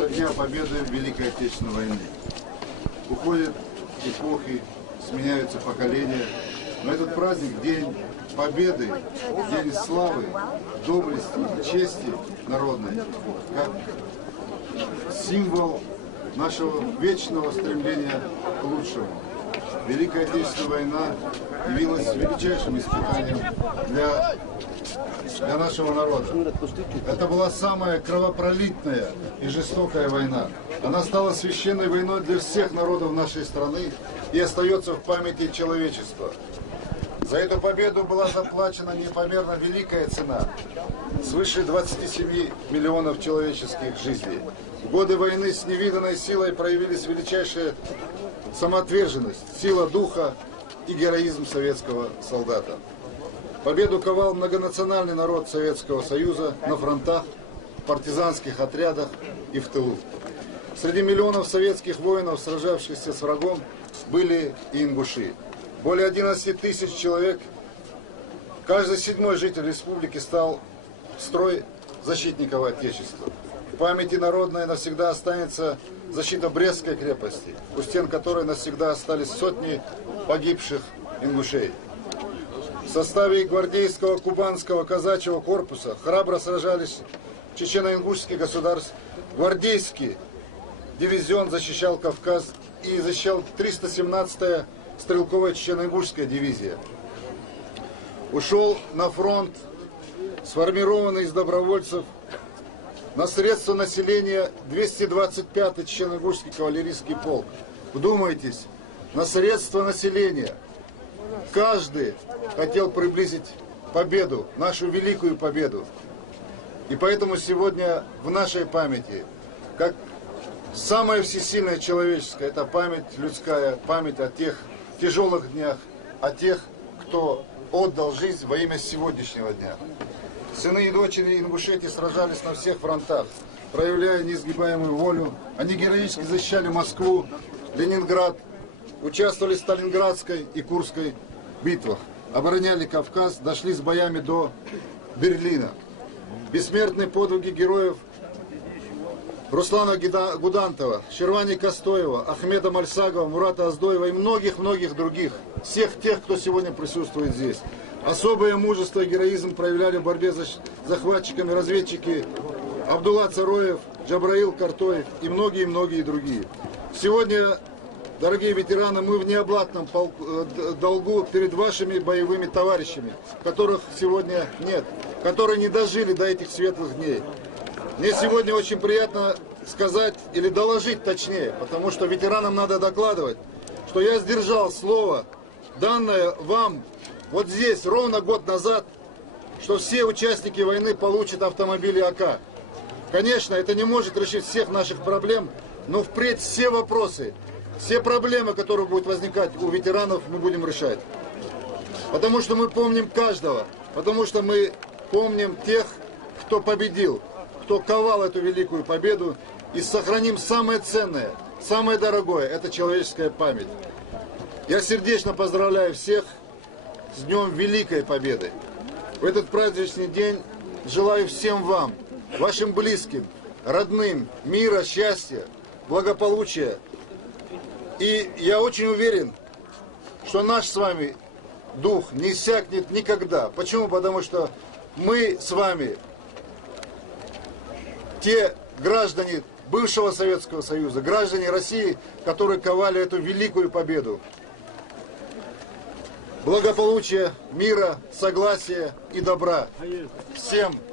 со дня победы в Великой Отечественной войны. Уходят эпохи, сменяются поколения. Но этот праздник, День Победы, День славы, доблести, чести народной, как символ нашего вечного стремления к лучшему. Великая Отечественная война явилась величайшим испытанием для нашего народа. Это была самая кровопролитная и жестокая война. Она стала священной войной для всех народов нашей страны и остается в памяти человечества. За эту победу была заплачена непомерно великая цена, свыше 27 миллионов человеческих жизней. В годы войны с невиданной силой проявились величайшая самоотверженность, сила духа и героизм советского солдата. Победу ковал многонациональный народ Советского Союза на фронтах, в партизанских отрядах и в тылу. Среди миллионов советских воинов, сражавшихся с врагом, были и ингуши. Более 11 тысяч человек, каждый седьмой житель республики стал в строй защитников Отечества. В памяти народной навсегда останется защита Брестской крепости, у стен которой навсегда остались сотни погибших ингушей. В составе гвардейского кубанского казачьего корпуса храбро сражались чечено-ингушских государств. Гвардейский дивизион защищал Кавказ и защищал 317-я стрелковая чечено-ингушская дивизия. Ушел на фронт, сформированный из добровольцев, на средства населения 225-й чечено-ингушский кавалерийский полк. Вдумайтесь, на средства населения. Каждый хотел приблизить победу, нашу великую победу. И поэтому сегодня в нашей памяти, как самое всесильное человеческое, это память людская, память о тех тяжелых днях, о тех, кто отдал жизнь во имя сегодняшнего дня. Сыны и дочери Ингушетии сражались на всех фронтах, проявляя неизгибаемую волю. Они героически защищали Москву, Ленинград, участвовали в Сталинградской и Курской битвах, обороняли Кавказ, дошли с боями до Берлина. Бессмертные подвиги героев Руслана Гудантова, Шервани Костоева, Ахмеда Мальсагова, Мурата Аздоева и многих-многих других, всех тех, кто сегодня присутствует здесь. Особое мужество и героизм проявляли в борьбе с захватчиками разведчики Абдулла Цароев, Джабраил Картоев и многие-многие другие. Сегодня, дорогие ветераны, мы в неоплатном долгу перед вашими боевыми товарищами, которых сегодня нет, которые не дожили до этих светлых дней. Мне сегодня очень приятно сказать, или доложить точнее, потому что ветеранам надо докладывать, что я сдержал слово, данное вам вот здесь ровно год назад, что все участники войны получат автомобили АК. Конечно, это не может решить всех наших проблем, но впредь все вопросы, все проблемы, которые будут возникать у ветеранов, мы будем решать. Потому что мы помним каждого, потому что мы помним тех, кто победил, кто ковал эту великую победу, и сохраним самое ценное, самое дорогое, это человеческая память. Я сердечно поздравляю всех с Днем Великой Победы. В этот праздничный день желаю всем вам, вашим близким, родным, мира, счастья, благополучия. И я очень уверен, что наш с вами дух не иссякнет никогда. Почему? Потому что мы с вами те граждане бывшего Советского Союза, граждане России, которые ковали эту великую победу. Благополучия, мира, согласия и добра всем.